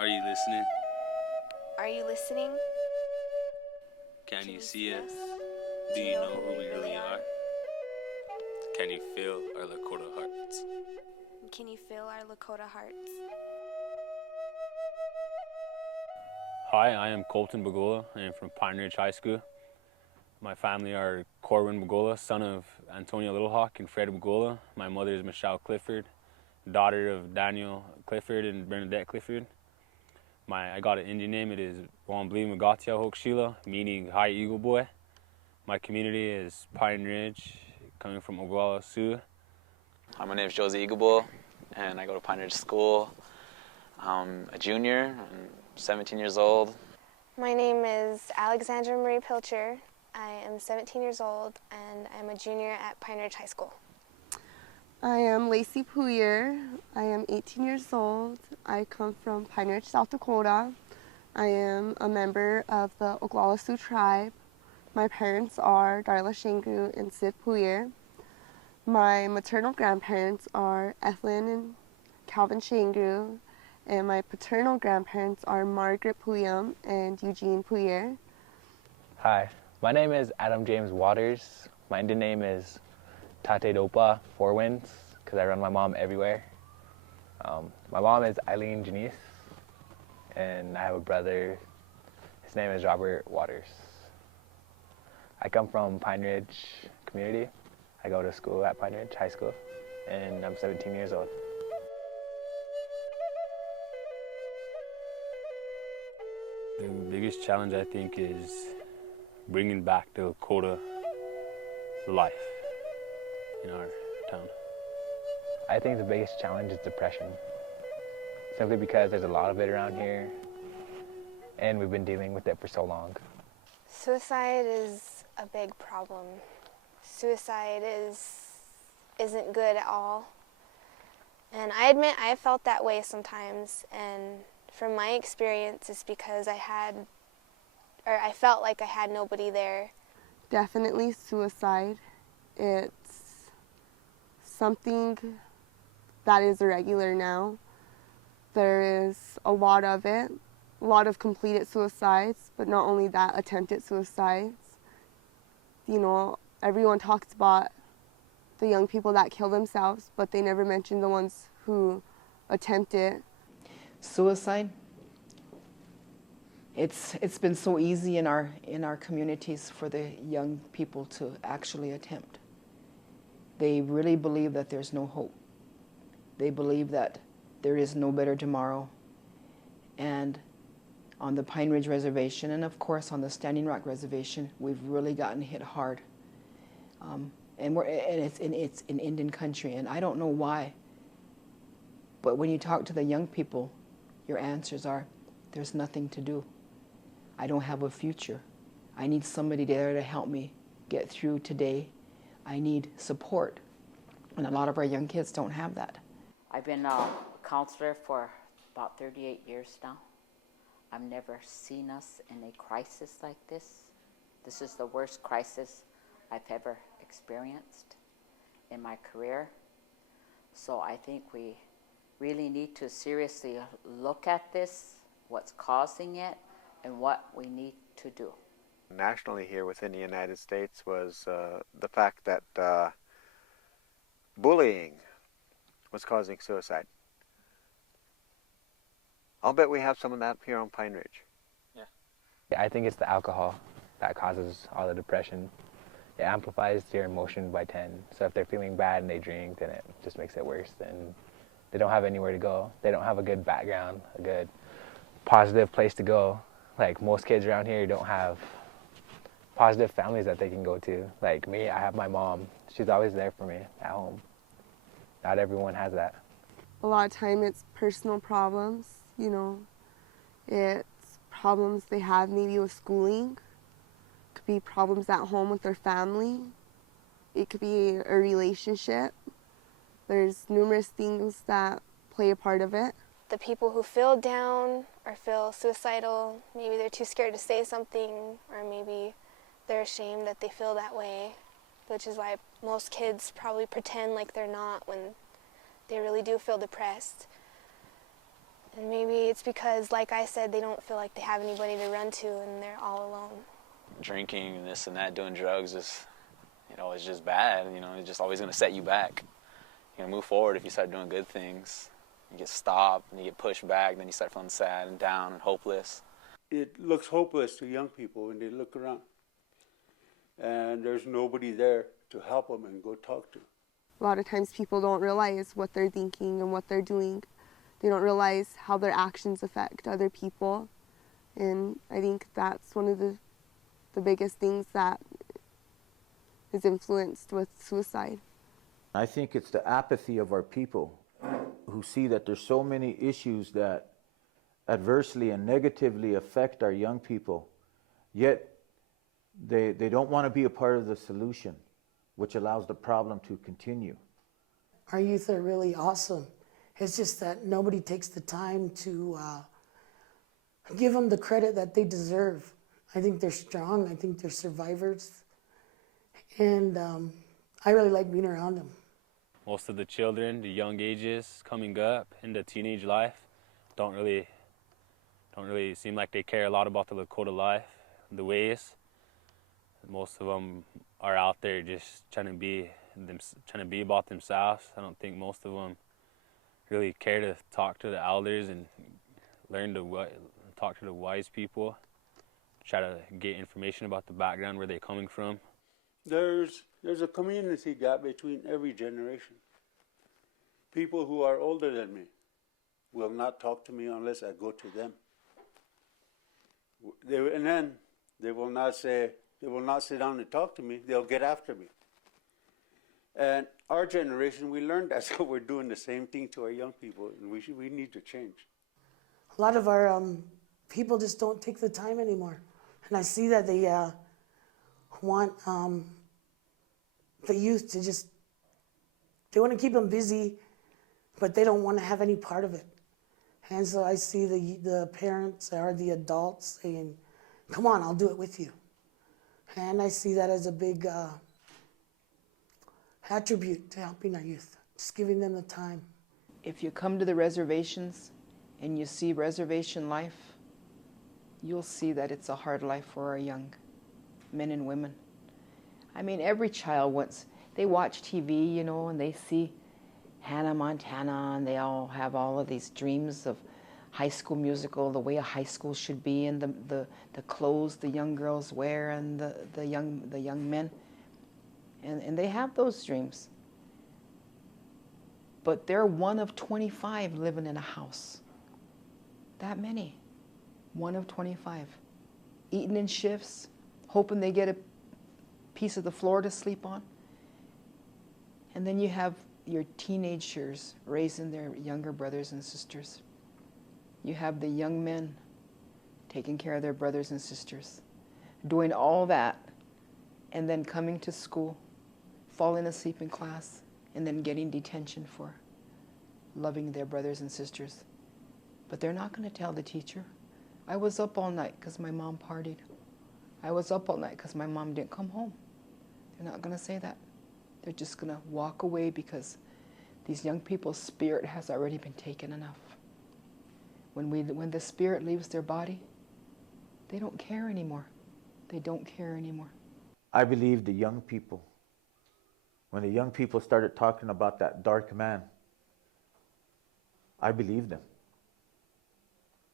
Are you listening? Are you listening? Can you see us? Do you know who we really are? Can you feel our Lakota hearts? Can you feel our Lakota hearts? Hi, I am Colton Bagola. I am from Pine Ridge High School. My family are Corwin Bagola, son of Antonia Littlehawk and Fred Bagola. My mother is Michelle Clifford, daughter of Daniel Clifford and Bernadette Clifford. I got an Indian name. It is Wambli Magatia Hokshila, meaning High Eagle Boy. My community is Pine Ridge, coming from Oglala Sioux. Hi, my name is Josie Eagleboy, and I go to Pine Ridge School. I'm a junior. I'm 17 years old. My name is Alexandra Marie Pilcher. I am 17 years old, and I'm a junior at Pine Ridge High School. I am Lacey Puyer. I am 18 years old. I come from Pine Ridge, South Dakota. I am a member of the Oglala Sioux tribe. My parents are Darla Shangru and Sid Puyer. My maternal grandparents are Ethlyn and Calvin Shangru, and my paternal grandparents are Margaret Puyam and Eugene Puyer. Hi, my name is Adam James Waters. My Indian name is Tate Dopa, Four Winds, because I run my mom everywhere. My mom is Eileen Janice, and I have a brother. His name is Robert Waters. I come from Pine Ridge community. I go to school at Pine Ridge High School, and I'm 17 years old. The biggest challenge, I think, is bringing back the Lakota life in our town. I think the biggest challenge is depression, simply because there's a lot of it around here, and we've been dealing with it for so long. Suicide is a big problem. Suicide isn't good at all. And I admit I felt that way sometimes, and from my experience it's because I felt like I had nobody there. Definitely suicide. It's something that is irregular now. There is a lot of it, a lot of completed suicides, but not only that, attempted suicides. You know, everyone talks about the young people that kill themselves, but they never mention the ones who attempt it. Suicide. It's been so easy in our communities for the young people to actually attempt. They really believe that there's no hope. They believe that there is no better tomorrow. And on the Pine Ridge Reservation, and of course on the Standing Rock Reservation, we've really gotten hit hard. And it's in Indian country, and I don't know why. But when you talk to the young people, your answers are, there's nothing to do. I don't have a future. I need somebody there to help me get through today. I need support. And a lot of our young kids don't have that. I've been a counselor for about 38 years now. I've never seen us in a crisis like this. This is the worst crisis I've ever experienced in my career. So I think we really need to seriously look at this, what's causing it, and what we need to do. Nationally here within the United States was the fact that bullying was causing suicide. I'll bet we have some of that here on Pine Ridge. Yeah. I think it's the alcohol that causes all the depression. It amplifies their emotions by 10. So if they're feeling bad and they drink, then it just makes it worse. And they don't have anywhere to go. They don't have a good background, a good positive place to go. Like most kids around here don't have positive families that they can go to. Like me, I have my mom. She's always there for me at home. Not everyone has that. A lot of time it's personal problems, you know. It's problems they have maybe with schooling. It could be problems at home with their family. It could be a relationship. There's numerous things that play a part of it. The people who feel down or feel suicidal, maybe they're too scared to say something, or maybe they're ashamed that they feel that way, which is why most kids probably pretend like they're not when they really do feel depressed. And maybe it's because, like I said, they don't feel like they have anybody to run to and they're all alone. Drinking and this and that, doing drugs is, it's just bad. It's just always going to set you back. You're going to move forward if you start doing good things. You get stopped and you get pushed back, then you start feeling sad and down and hopeless. It looks hopeless to young people when they look around. And there's nobody there to help them and go talk to. A lot of times people don't realize what they're thinking and what they're doing. They don't realize how their actions affect other people. And I think that's one of the biggest things that is influenced with suicide. I think it's the apathy of our people who see that there's so many issues that adversely and negatively affect our young people, yet they don't want to be a part of the solution, which allows the problem to continue. Our youth are really awesome. It's just that nobody takes the time to give them the credit that they deserve. I think they're strong. I think they're survivors. And I really like being around them. Most of the children, the young ages coming up into teenage life, don't really seem like they care a lot about the Lakota life, the ways. Most of them are out there just trying to be about themselves. I don't think most of them really care to talk to the elders and learn to talk to the wise people, try to get information about the background where they're coming from. There's a community gap between every generation. People who are older than me will not talk to me unless I go to them. And then they will not sit down and talk to me. They'll get after me. And our generation, we learned that, so we're doing the same thing to our young people, and we need to change. A lot of our people just don't take the time anymore. And I see that they want the youth to they want to keep them busy, but they don't want to have any part of it. And so I see the parents or the adults saying, come on, I'll do it with you. And I see that as a big attribute to helping our youth, just giving them the time. If you come to the reservations and you see reservation life, you'll see that it's a hard life for our young men and women. I mean, every child they watch TV, and they see Hannah Montana, and they all have all of these dreams of High School Musical, the way a high school should be, and the clothes the young girls wear, and the young men. And they have those dreams. But they're one of 25 living in a house. That many. One of 25. Eating in shifts, hoping they get a piece of the floor to sleep on. And then you have your teenagers raising their younger brothers and sisters. You have the young men taking care of their brothers and sisters, doing all that, and then coming to school, falling asleep in class, and then getting detention for loving their brothers and sisters. But they're not going to tell the teacher, I was up all night because my mom partied. I was up all night because my mom didn't come home. They're not going to say that. They're just going to walk away because these young people's spirit has already been taken enough. When the spirit leaves their body, they don't care anymore. They don't care anymore. I believe the young people, when the young people started talking about that dark man, I believed them.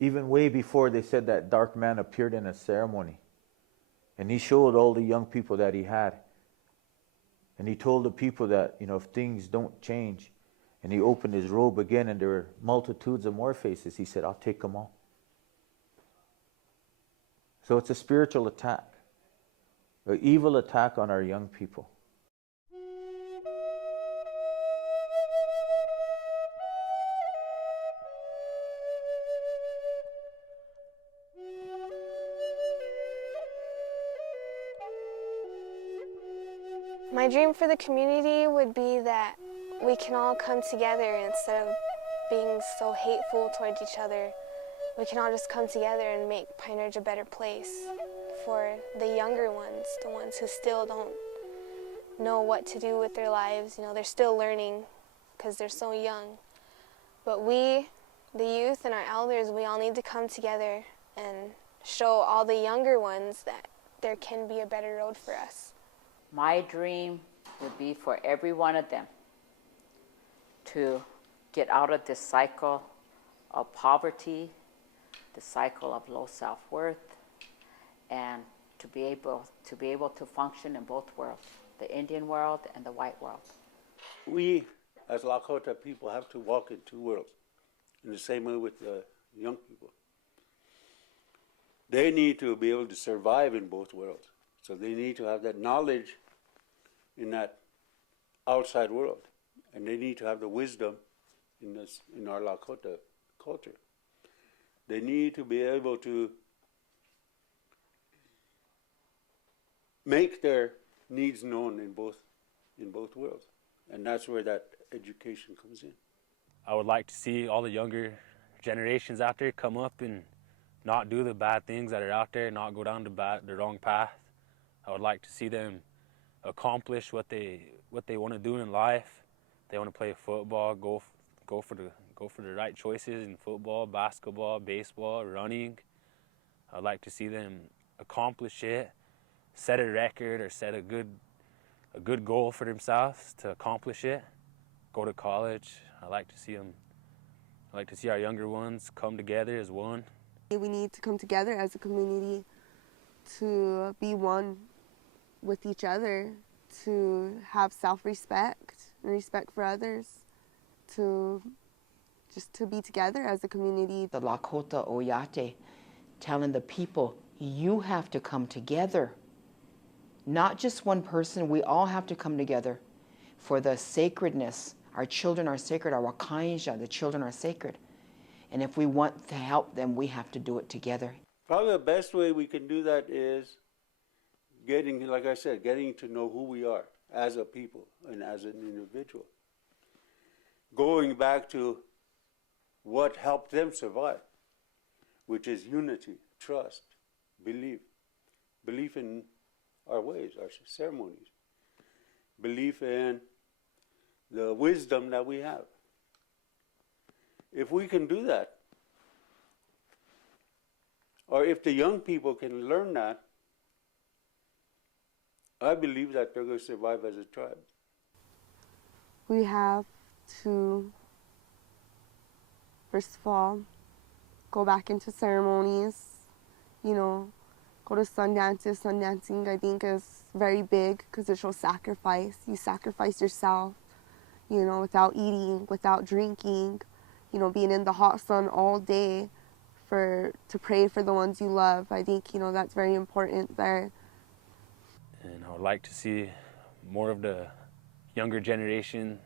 Even way before they said that dark man appeared in a ceremony. And he showed all the young people that he had. And he told the people that, if things don't change, and he opened his robe again and there were multitudes of more faces, he said, I'll take them all. So it's a spiritual attack, an evil attack on our young people. My dream for the community would be that we can all come together instead of being so hateful towards each other. We can all just come together and make Pine Ridge a better place for the younger ones, the ones who still don't know what to do with their lives. They're still learning because they're so young. But we the youth and our elders, we all need to come together and show all the younger ones that there can be a better road for us. My dream would be for every one of them to get out of this cycle of poverty, the cycle of low self-worth, and to be able to function in both worlds, the Indian world and the white world. We, as Lakota people, have to walk in two worlds, in the same way with the young people. They need to be able to survive in both worlds. So they need to have that knowledge in that outside world. And they need to have the wisdom in our Lakota culture. They need to be able to make their needs known in both worlds. And that's where that education comes in. I would like to see all the younger generations out there come up and not do the bad things that are out there, not go down the wrong path. I would like to see them accomplish what they want to do in life. They want to play football, go for the right choices in football, basketball, baseball, running. I'd like to see them accomplish it, set a record or set a good goal for themselves to accomplish it. Go to college. I like to see our younger ones come together as one. We need to come together as a community to be one with each other, to have self-respect and respect for others, to be together as a community. The Lakota Oyate telling the people, you have to come together. Not just one person, we all have to come together for the sacredness. Our children are sacred, our Wakainja, the children are sacred. And if we want to help them, we have to do it together. Probably the best way we can do that is getting, like I said, getting to know who we are as a people and as an individual. Going back to what helped them survive, which is unity, trust, belief in our ways, our ceremonies, belief in the wisdom that we have. If we can do that, or if the young people can learn that, I believe that they're going to survive as a tribe. We have to, first of all, go back into ceremonies, go to sundances. Sundancing, I think, is very big because it shows sacrifice. You sacrifice yourself, without eating, without drinking, being in the hot sun all day to pray for the ones you love. I think, that's very important there. And I would like to see more of the younger generation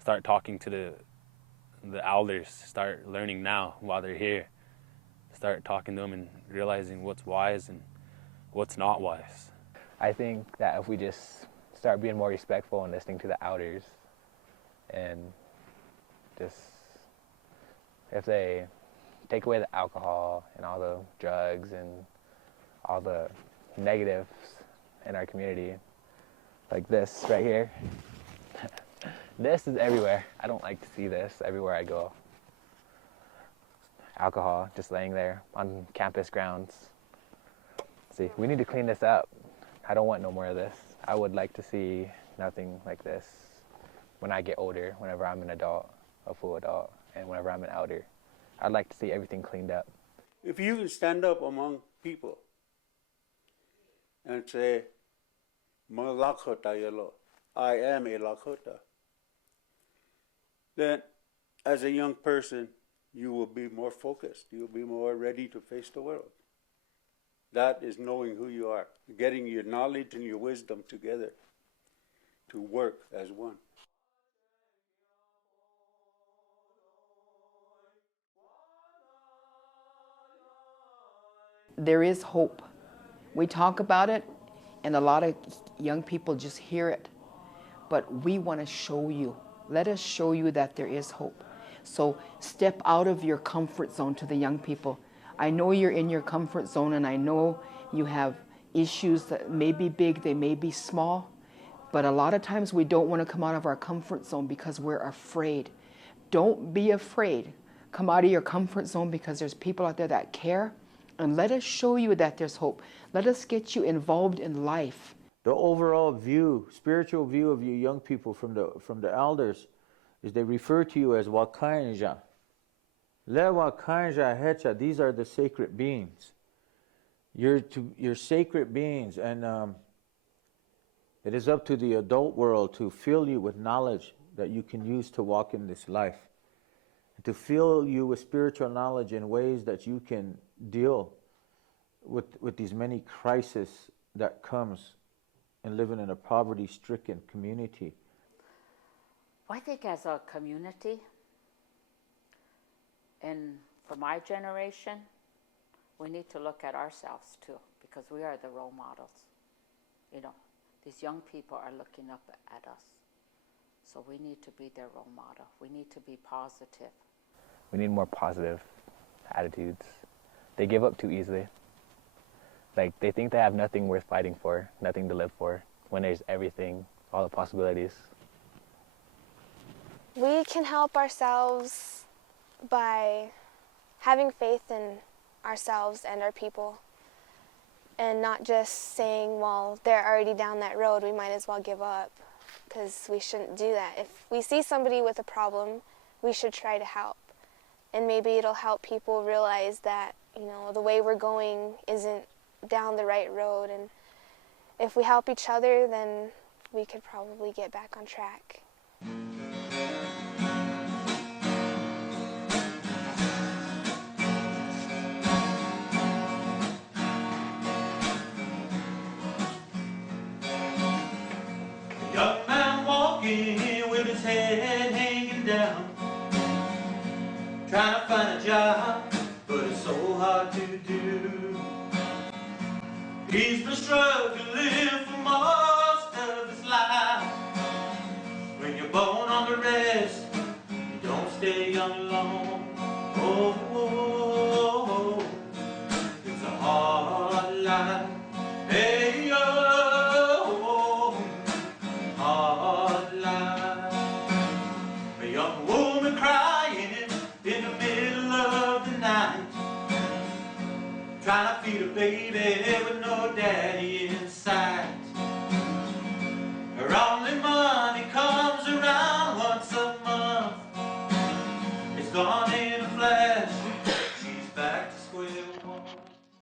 start talking to the elders, start learning now while they're here. Start talking to them and realizing what's wise and what's not wise. I think that if we just start being more respectful and listening to the elders, and just if they take away the alcohol and all the drugs and all the negatives in our community, like this right here. This is everywhere. I don't like to see this everywhere I go. Alcohol just laying there on campus grounds. See, we need to clean this up. I don't want no more of this. I would like to see nothing like this when I get older, whenever I'm an adult, a full adult, and whenever I'm an elder. I'd like to see everything cleaned up. If you can stand up among people and say, "Ma Lakota yelo," I am a Lakota, then as a young person, you will be more focused. You'll be more ready to face the world. That is knowing who you are, getting your knowledge and your wisdom together to work as one. There is hope. We talk about it, and a lot of young people just hear it. But we want to show you. Let us show you that there is hope. So step out of your comfort zone to the young people. I know you're in your comfort zone, and I know you have issues that may be big, they may be small, but a lot of times we don't want to come out of our comfort zone because we're afraid. Don't be afraid. Come out of your comfort zone because there's people out there that care. And let us show you that there's hope. Let us get you involved in life. The overall view, spiritual view of you young people from the elders is they refer to you as Wakanja. Le Wakanja Hecha, these are the sacred beings. You're sacred beings, and it is up to the adult world to fill you with knowledge that you can use to walk in this life. To fill you with spiritual knowledge in ways that you can deal with these many crises that comes in living in a poverty-stricken community. I think as a community, and for my generation, we need to look at ourselves too, because we are the role models. You know, these young people are looking up at us. So we need to be their role model. We need to be positive. We need more positive attitudes. They give up too easily. Like, they think they have nothing worth fighting for, nothing to live for, when there's everything, all the possibilities. We can help ourselves by having faith in ourselves and our people, and not just saying, well, they're already down that road, we might as well give up, because we shouldn't do that. If we see somebody with a problem, we should try to help. And maybe it'll help people realize that, you know, the way we're going isn't down the right road, and if we help each other, then we could probably get back on track. A young man walking with his head hanging down, trying to find a job, but it's so hard to do. He's been struggling for most of his life. When you're born on the rest, you don't stay young long. Oh, oh, oh, it's a hard life. Hey, oh, hard life. A young woman crying in the middle of the night, trying to feed a baby with no dad.